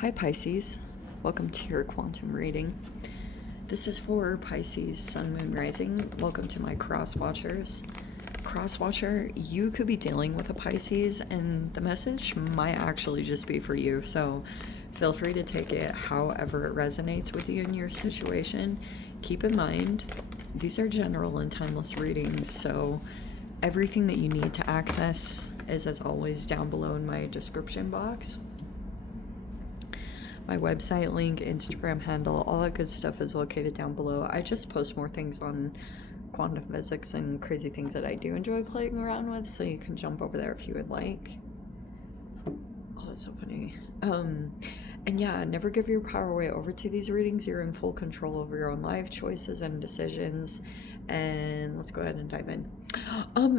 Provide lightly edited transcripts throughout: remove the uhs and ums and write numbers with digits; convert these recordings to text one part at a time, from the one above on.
Hi Pisces, welcome to your quantum reading. This is for Pisces, Sun, Moon, Rising. Welcome to my cross watchers. Cross watcher, you could be dealing with a Pisces and the message might actually just be for you. So feel free to take it however it resonates with you in your situation. Keep in mind, these are general and timeless readings, so everything that you need to access is, as always, down below in my description box. My website link, Instagram handle, all that good stuff is located down below. I just post more things on quantum physics and crazy things that I do enjoy playing around with, so you can jump over there if you would like. Oh, that's so funny. And yeah, never give your power away over to these readings. You're in full control over your own life choices and decisions. And let's go ahead and dive in.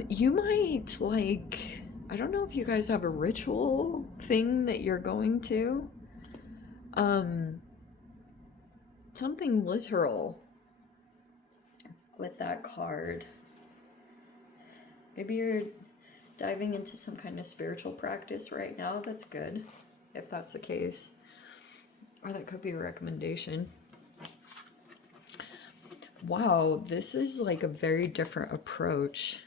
You might, like, I don't know if you guys have a ritual thing that you're going to. Something literal with that card. Maybe you're diving into some kind of spiritual practice right now. That's good, if that's the case. Or that could be a recommendation. Wow, this is like a very different approach.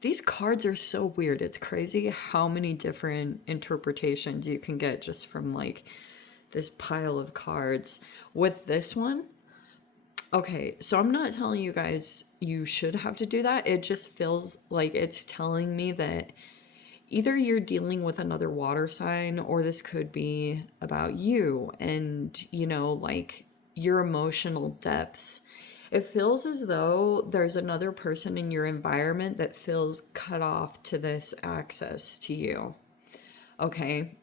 These cards are so weird. It's crazy how many different interpretations you can get just from like this pile of cards. With this one, okay, so I'm not telling you guys you should have to do that. It just feels like it's telling me that either you're dealing with another water sign, or this could be about you and, you know, like your emotional depths. It feels as though there's another person in your environment that feels cut off to this access to you. Okay.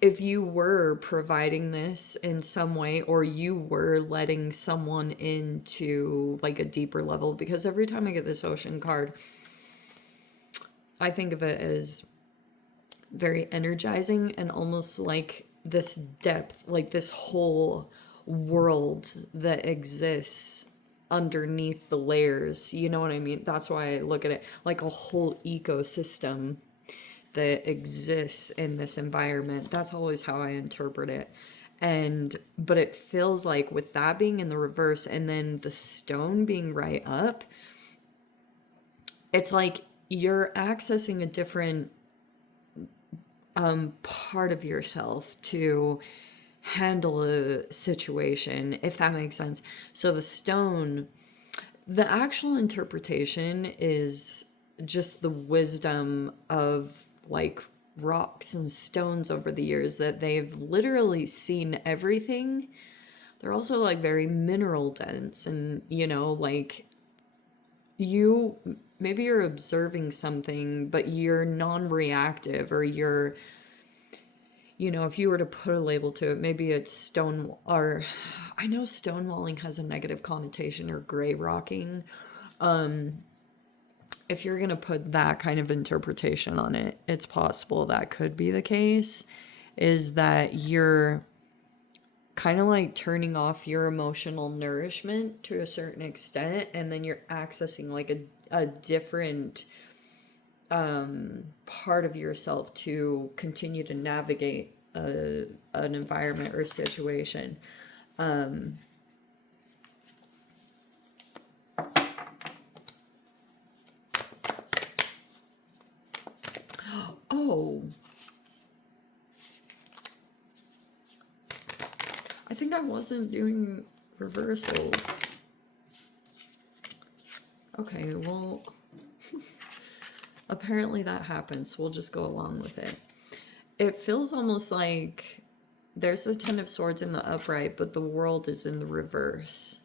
If you were providing this in some way, or you were letting someone into like a deeper level, because every time I get this ocean card, I think of it as very energizing and almost like this depth, like this whole world that exists underneath the layers. You know what I mean? That's why I look at it like a whole ecosystem that exists in this environment. That's always how I interpret it. But it feels like with that being in the reverse and then the stone being right up, it's like you're accessing a different part of yourself to handle a situation, if that makes sense. So the stone, the actual interpretation is just the wisdom of like rocks and stones over the years, that they've literally seen everything. They're also like very mineral dense, and you know, like you maybe you're observing something but you're non-reactive, or you're, you know, if you were to put a label to it, maybe it's stone, or I know stonewalling has a negative connotation, or gray rocking. If you're going to put that kind of interpretation on it, it's possible that could be the case, is that you're kind of like turning off your emotional nourishment to a certain extent, and then you're accessing like a different part of yourself to continue to navigate an environment or situation. Oh, I think I wasn't doing reversals. Okay, well, apparently that happens. We'll just go along with it. It feels almost like there's the Ten of Swords in the upright, but the world is in the reverse.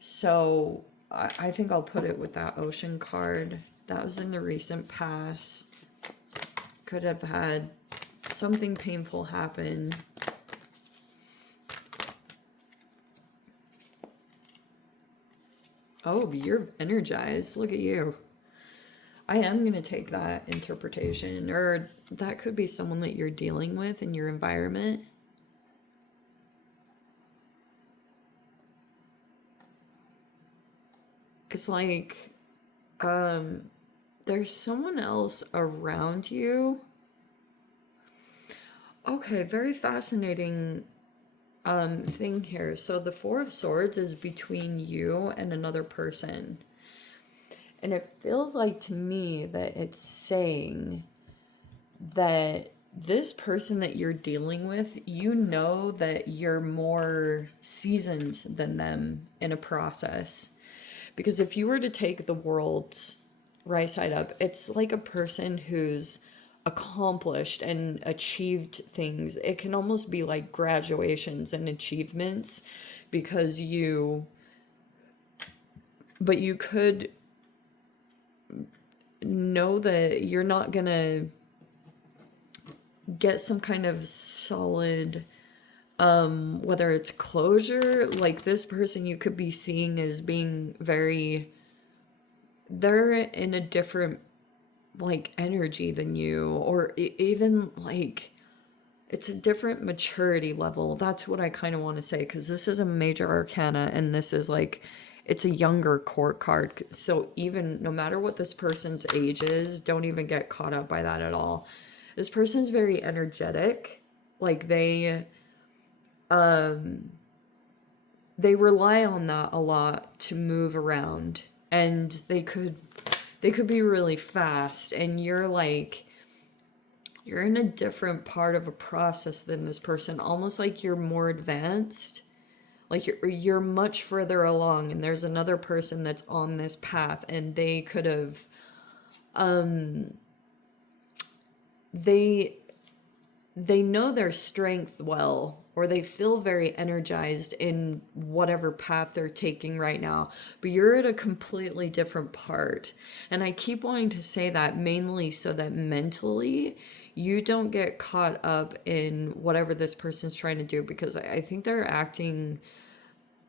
So I think I'll put it with that ocean card. That was in the recent past. Could have had something painful happen. Oh, you're energized. Look at you. I am going to take that interpretation, or that could be someone that you're dealing with in your environment. It's like there's someone else around you. Okay, very fascinating thing here. So the Four of Swords is between you and another person. And it feels like to me that it's saying that this person that you're dealing with, you know that you're more seasoned than them in a process. Because if you were to take the world right side up, it's like a person who's accomplished and achieved things. It can almost be like graduations and achievements because but you could know that you're not gonna get some kind of solid whether it's closure. Like this person you could be seeing as being very, they're in a different like energy than you, or even like it's a different maturity level. That's what I kind of want to say, because this is a major arcana and this is like, it's a younger court card. So even no matter what this person's age is, don't even get caught up by that at all. This person's very energetic. Like they rely on that a lot to move around, and they could be really fast, and you're like, you're in a different part of a process than this person, almost like you're more advanced, like you're much further along, and there's another person that's on this path, and they could have they know their strength well, or they feel very energized in whatever path they're taking right now, but you're at a completely different part. And I keep wanting to say that mainly so that mentally you don't get caught up in whatever this person's trying to do, because I think they're acting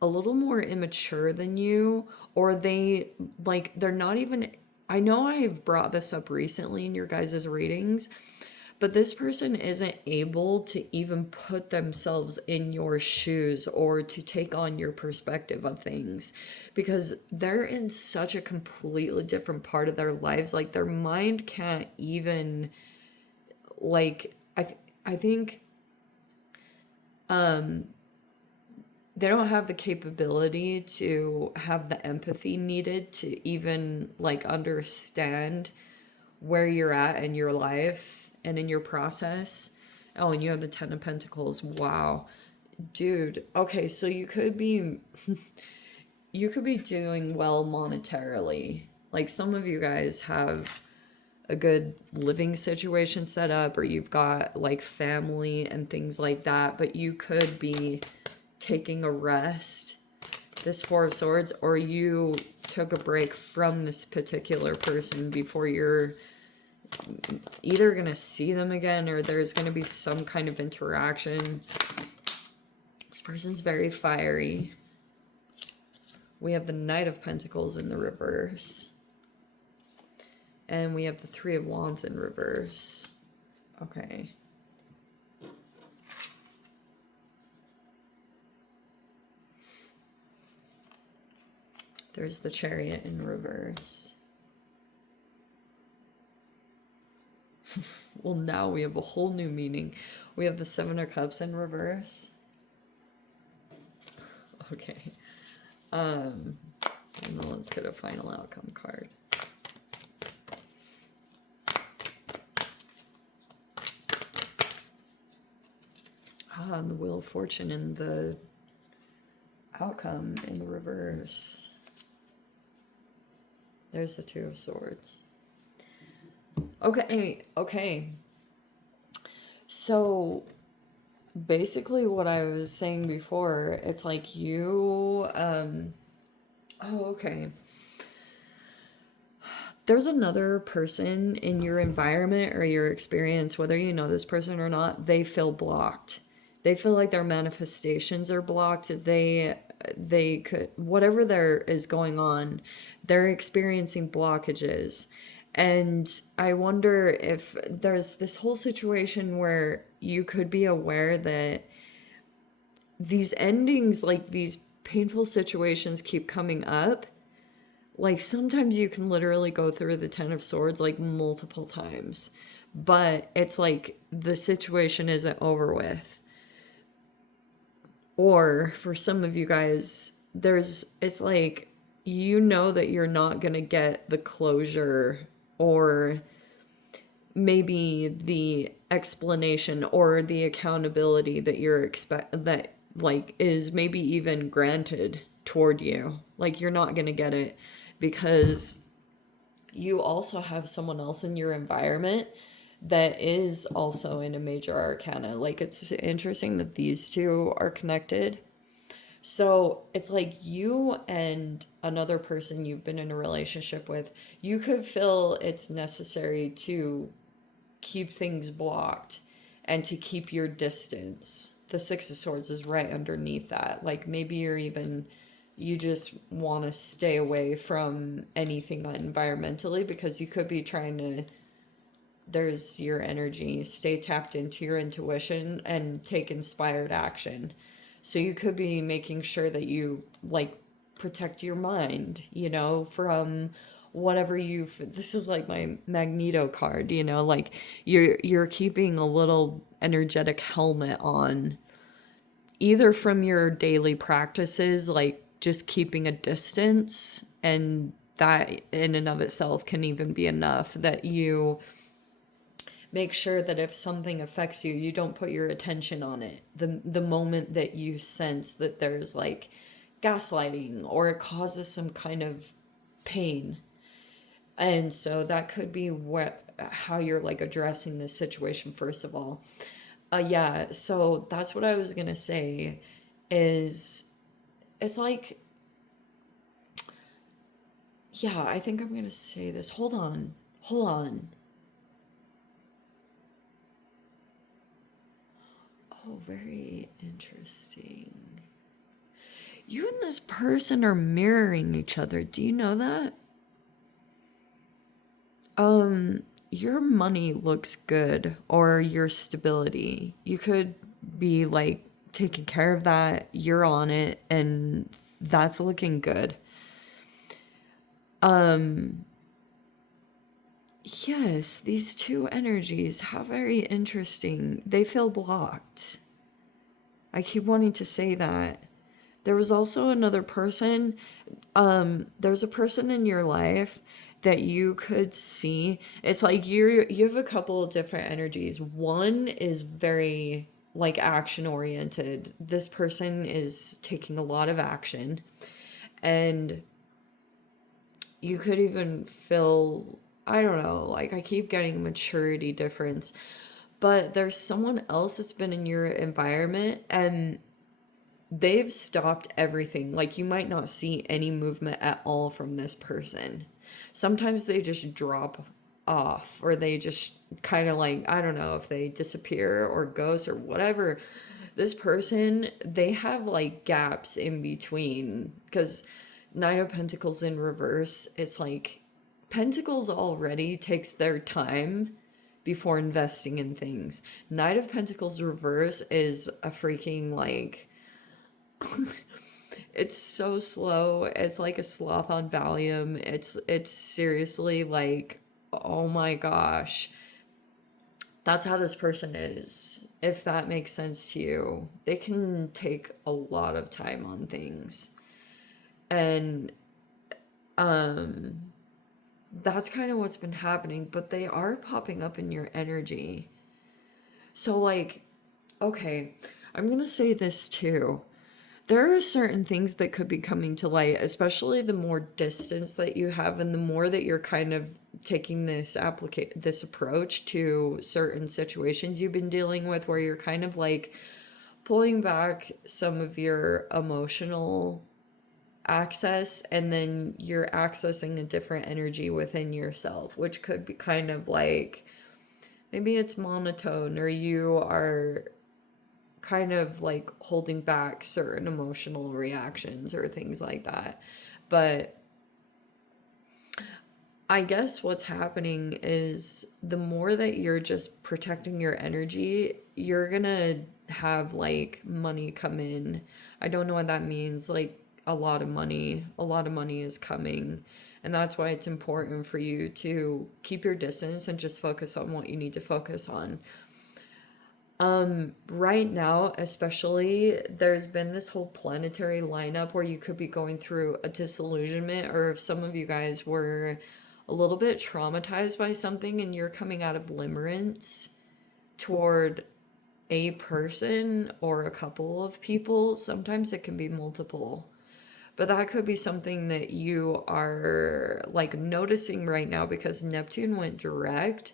a little more immature than you, or they're not even, I know I've brought this up recently in your guys' readings, but this person isn't able to even put themselves in your shoes or to take on your perspective of things, because they're in such a completely different part of their lives. Like their mind can't even, like, I think they don't have the capability to have the empathy needed to even like understand where you're at in your life and in your process. Oh, and you have the Ten of Pentacles. Wow. Dude. Okay, so you could be doing well monetarily. Like some of you guys have a good living situation set up, or you've got like family and things like that, but you could be taking a rest, this Four of Swords, or you took a break from this particular person before you're either gonna see them again, or there's gonna be some kind of interaction. This person's very fiery. We have the Knight of Pentacles in the reverse, and we have the Three of Wands in reverse. Okay. There's the Chariot in reverse. Well, now we have a whole new meaning. We have the Seven of Cups in reverse. Okay. And then let's get a final outcome card. And the Wheel of Fortune in the outcome in the reverse. There's the Two of Swords. Okay. So basically what I was saying before, it's like you, okay. There's another person in your environment or your experience, whether you know this person or not, they feel blocked. They feel like their manifestations are blocked. They could, whatever there is going on, they're experiencing blockages. And I wonder if there's this whole situation where you could be aware that these endings, like these painful situations keep coming up. Like sometimes you can literally go through the Ten of Swords like multiple times. but it's like the situation isn't over with. Or for some of you guys, it's like you know that you're not going to get the closure or maybe the explanation or the accountability that you're expect that like is maybe even granted toward you. Like you're not going to get it because you also have someone else in your environment that is also in a major arcana. Like it's interesting that these two are connected. So it's like you and another person you've been in a relationship with, you could feel it's necessary to keep things blocked and to keep your distance. The Six of Swords is right underneath that. Like maybe you just want to stay away from anything environmentally because you could be trying to, there's your energy, stay tapped into your intuition and take inspired action. So you could be making sure that you like protect your mind, from whatever this is like my Magneto card, like you're keeping a little energetic helmet on, either from your daily practices, like just keeping a distance, and that in and of itself can even be enough that you make sure that if something affects you, you don't put your attention on it. The moment that you sense that there's like gaslighting or it causes some kind of pain. And so that could be how you're like addressing this situation first of all. Yeah, so that's what I was gonna say is it's like, yeah, I think I'm gonna say this. Hold on. Hold on. Oh, very interesting. You and this person are mirroring each other. Do you know that? Your money looks good, or your stability. You could be like taking care of that. You're on it, and that's looking good. Yes, these two energies, how very interesting. They feel blocked. I keep wanting to say that. There was also another person, there's a person in your life that you could see. It's like you have a couple of different energies. One is very like action oriented. This person is taking a lot of action, and you could even feel, I don't know, like I keep getting a maturity difference. But there's someone else that's been in your environment and they've stopped everything. Like you might not see any movement at all from this person. Sometimes they just drop off, or they just kind of like, I don't know if they disappear or ghost or whatever. This person, they have like gaps in between because Nine of Pentacles in reverse, it's like Pentacles already takes their time before investing in things. Knight of Pentacles reverse is a freaking like it's so slow. It's like a sloth on Valium. It's seriously like, oh my gosh. That's how this person is. If that makes sense to you. They can take a lot of time on things. And that's kind of what's been happening, but they are popping up in your energy. So like, okay, I'm going to say this too. There are certain things that could be coming to light, especially the more distance that you have and the more that you're kind of taking this approach to certain situations you've been dealing with, where you're kind of like pulling back some of your emotional access, and then you're accessing a different energy within yourself, which could be kind of like, maybe it's monotone, or you are kind of like holding back certain emotional reactions or things like that. But I guess what's happening is the more that you're just protecting your energy, you're gonna have like money come in. I don't know what that means. Like a lot of money is coming. And that's why it's important for you to keep your distance and just focus on what you need to focus on. Right now, especially, there's been this whole planetary lineup where you could be going through a disillusionment, or if some of you guys were a little bit traumatized by something and you're coming out of limerence toward a person or a couple of people. Sometimes it can be multiple. But that could be something that you are like noticing right now because Neptune went direct,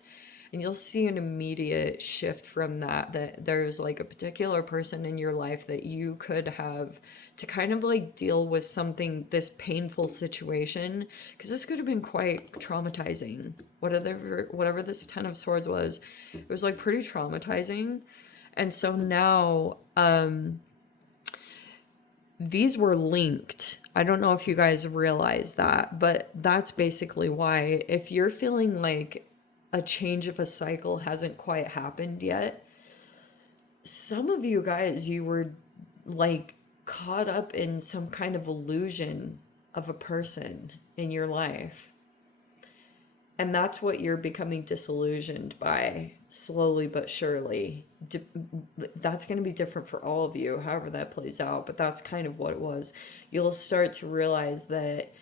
and you'll see an immediate shift from that, that there's like a particular person in your life that you could have to kind of like deal with something, this painful situation, because this could have been quite traumatizing. Whatever this 10 of Swords was, it was like pretty traumatizing. And so now these were linked. I don't know if you guys realize that, but that's basically why. If you're feeling like a change of a cycle hasn't quite happened yet, some of you guys, you were like caught up in some kind of illusion of a person in your life. And that's what you're becoming disillusioned by, slowly but surely. That's going to be different for all of you, however that plays out, but that's kind of what it was. You'll start to realize that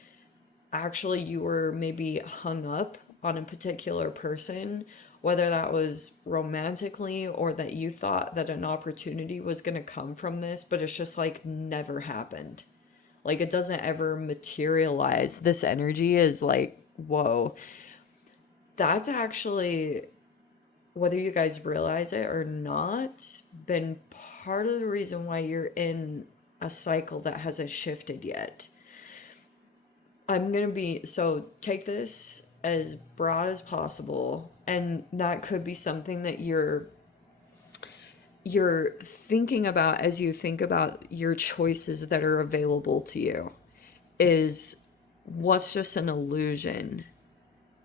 actually you were maybe hung up on a particular person, whether that was romantically or that you thought that an opportunity was going to come from this, but it's just like never happened. Like it doesn't ever materialize. This energy is like, whoa. That's actually, whether you guys realize it or not, been part of the reason why you're in a cycle that hasn't shifted yet. So take this as broad as possible, and that could be something that you're thinking about as you think about your choices that are available to you, is what's just an illusion.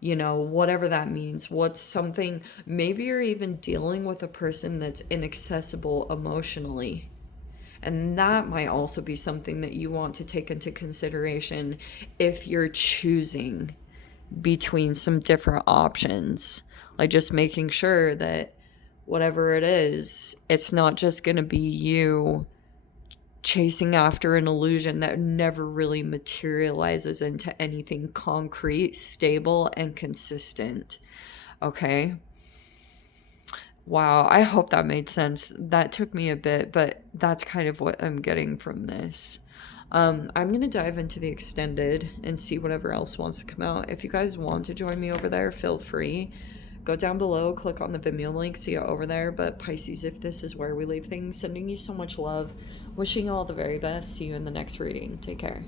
You know, whatever that means. What's something, maybe you're even dealing with a person that's inaccessible emotionally. And that might also be something that you want to take into consideration if you're choosing between some different options. Like just making sure that whatever it is, it's not just going to be you chasing after an illusion that never really materializes into anything concrete, stable, and consistent. Okay? Wow, I hope that made sense. That took me a bit, but that's kind of what I'm getting from this. I'm going to dive into the extended and see whatever else wants to come out. If you guys want to join me over there, feel free. Go down below, click on the Vimeo link, see it over there. But Pisces, if this is where we leave things, sending you so much love. Wishing you all the very best. See you in the next reading. Take care.